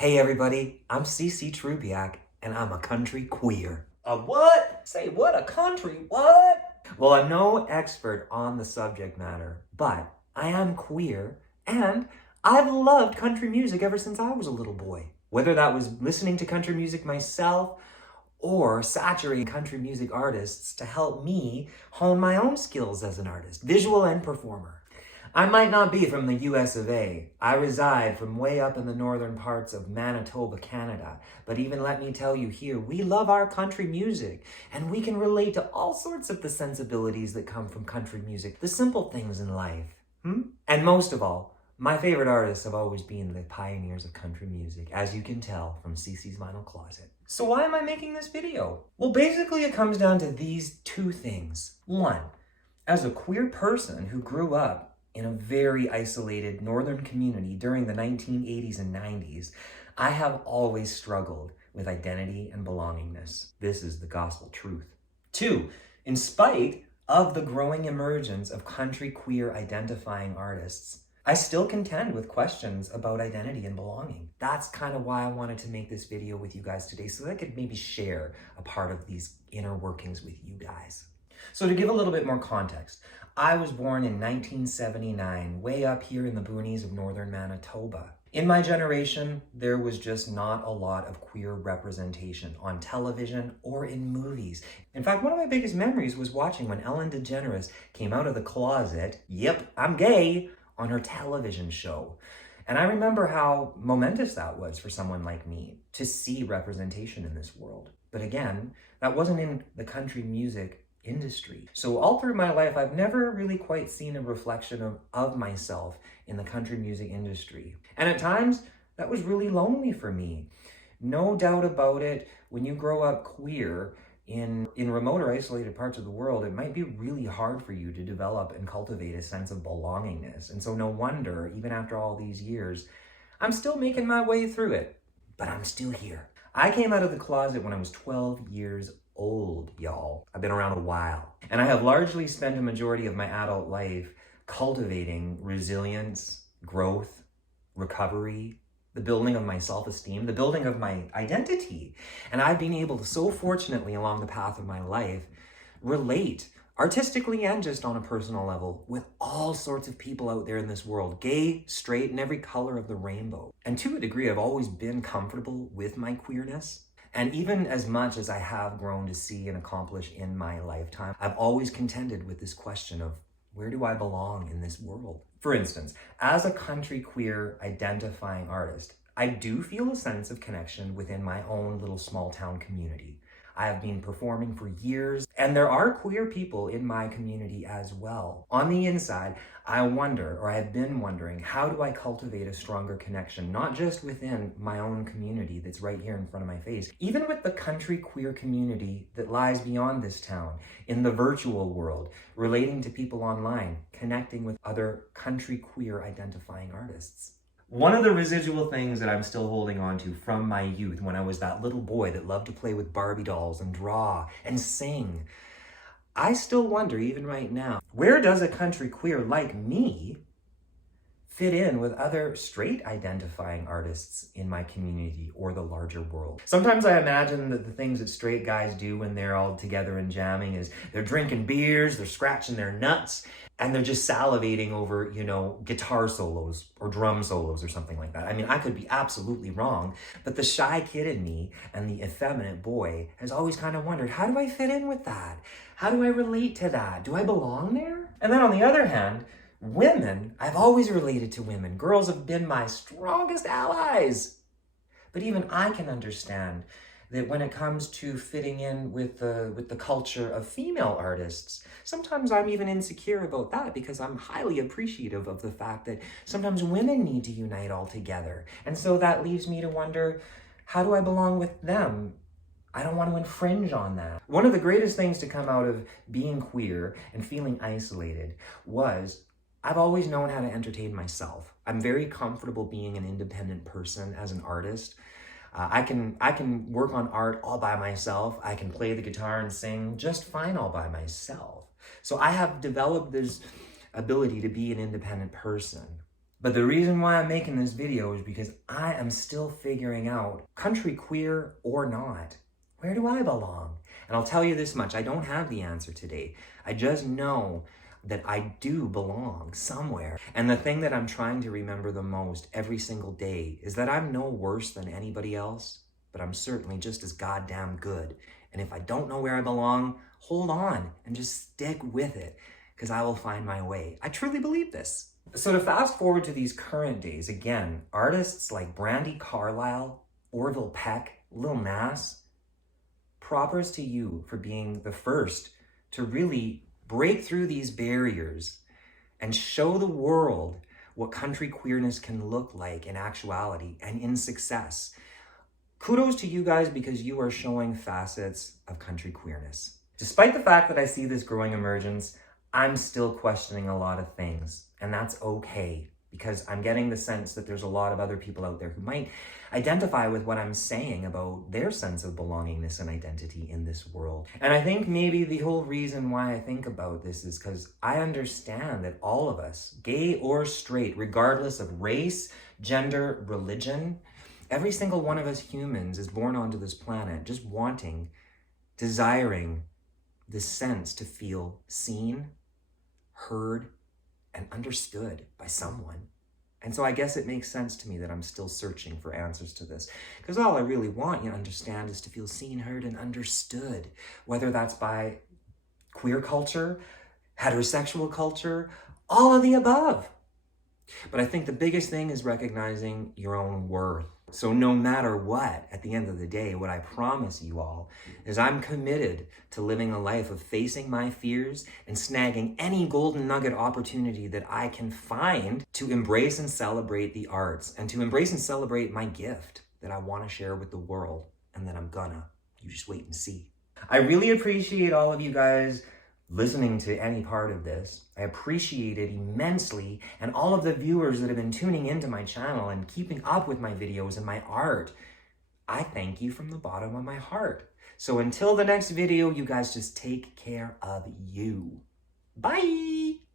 Hey everybody, I'm CC Trubiak, and I'm a country queer. A what? Say what? A country what? Well, I'm no expert on the subject matter, but I am queer, and I've loved country music ever since I was a little boy. Whether that was listening to country music myself, or saturating country music artists to help me hone my own skills as an artist, visual and performer. I might not be from the US of A. I reside from way up in the northern parts of Manitoba, Canada. But even let me tell you here, we love our country music, and we can relate to all sorts of the sensibilities that come from country music, the simple things in life. And most of all, my favorite artists have always been the pioneers of country music, as you can tell from CC's Vinyl Closet. So why am I making this video? Well, basically it comes down to these two things. One, as a queer person who grew up in a very isolated northern community during the 1980s and 90s, I have always struggled with identity and belongingness. This is the gospel truth. Two, in spite of the growing emergence of country queer identifying artists, I still contend with questions about identity and belonging. That's kind of why I wanted to make this video with you guys today, so that I could maybe share a part of these inner workings with you guys. So to give a little bit more context, I was born in 1979, way up here in the boonies of northern Manitoba. In my generation, there was just not a lot of queer representation on television or in movies. In fact, one of my biggest memories was watching when Ellen DeGeneres came out of the closet, yep, I'm gay, on her television show. And I remember how momentous that was for someone like me to see representation in this world. But again, that wasn't in the country music industry. So all through my life, I've never really quite seen a reflection of myself in the country music industry. And at times, that was really lonely for me. No doubt about it, when you grow up queer in remote or isolated parts of the world, it might be really hard for you to develop and cultivate a sense of belongingness. And so no wonder, even after all these years, I'm still making my way through it, but I'm still here. I came out of the closet when I was 12 years old, y'all. I've been around a while. And I have largely spent a majority of my adult life cultivating resilience, growth, recovery, the building of my self-esteem, the building of my identity. And I've been able to, so fortunately along the path of my life, relate artistically and just on a personal level with all sorts of people out there in this world, gay, straight, and every color of the rainbow. And to a degree, I've always been comfortable with my queerness. And even as much as I have grown to see and accomplish in my lifetime, I've always contended with this question of, where do I belong in this world? For instance, as a country queer identifying artist, I do feel a sense of connection within my own little small town community. I have been performing for years, and there are queer people in my community as well. On the inside, I wonder, or I've been wondering, how do I cultivate a stronger connection, not just within my own community that's right here in front of my face, even with the country queer community that lies beyond this town, in the virtual world, relating to people online, connecting with other country queer identifying artists. One of the residual things that I'm still holding on to from my youth, when I was that little boy that loved to play with Barbie dolls and draw and sing, I still wonder, even right now, where does a country queer like me fit in with other straight identifying artists in my community or the larger world? Sometimes I imagine that the things that straight guys do when they're all together and jamming is they're drinking beers, they're scratching their nuts, and they're just salivating over, guitar solos or drum solos or something like that. I mean, I could be absolutely wrong, but the shy kid in me and the effeminate boy has always kind of wondered, how do I fit in with that? How do I relate to that? Do I belong there? And then on the other hand, women, I've always related to women. Girls have been my strongest allies. But even I can understand that when it comes to fitting in with the culture of female artists, sometimes I'm even insecure about that because I'm highly appreciative of the fact that sometimes women need to unite all together. And so that leaves me to wonder, how do I belong with them? I don't want to infringe on that. One of the greatest things to come out of being queer and feeling isolated was I've always known how to entertain myself. I'm very comfortable being an independent person as an artist. I can work on art all by myself. I can play the guitar and sing just fine all by myself. So I have developed this ability to be an independent person. But the reason why I'm making this video is because I am still figuring out, country queer or not, where do I belong? And I'll tell you this much, I don't have the answer today. I just know that I do belong somewhere. And the thing that I'm trying to remember the most every single day is that I'm no worse than anybody else, but I'm certainly just as goddamn good. And if I don't know where I belong, hold on and just stick with it, because I will find my way. I truly believe this. So to fast forward to these current days, again, artists like Brandi, Carlile, Orville, Peck, Lil Nas, propers to you for being the first to really break through these barriers and show the world what country queerness can look like in actuality and in success. Kudos to you guys, because you are showing facets of country queerness. Despite the fact that I see this growing emergence, I'm still questioning a lot of things, and that's okay, because I'm getting the sense that there's a lot of other people out there who might identify with what I'm saying about their sense of belongingness and identity in this world. And I think maybe the whole reason why I think about this is because I understand that all of us, gay or straight, regardless of race, gender, religion, every single one of us humans is born onto this planet just wanting, desiring this sense to feel seen, heard, and understood by someone. And so I guess it makes sense to me that I'm still searching for answers to this, because all I really want you to understand is to feel seen, heard, and understood, whether that's by queer culture, heterosexual culture, all of the above. But I think the biggest thing is recognizing your own worth. So no matter what, at the end of the day, what I promise you all is I'm committed to living a life of facing my fears and snagging any golden nugget opportunity that I can find to embrace and celebrate the arts, and to embrace and celebrate my gift that I want to share with the world, and that I'm gonna. You just wait and see. I really appreciate all of you guys listening to any part of this. I appreciate it immensely, and all of the viewers that have been tuning into my channel and keeping up with my videos and my art, I thank you from the bottom of my heart. So until the next video, you guys just take care of you. Bye!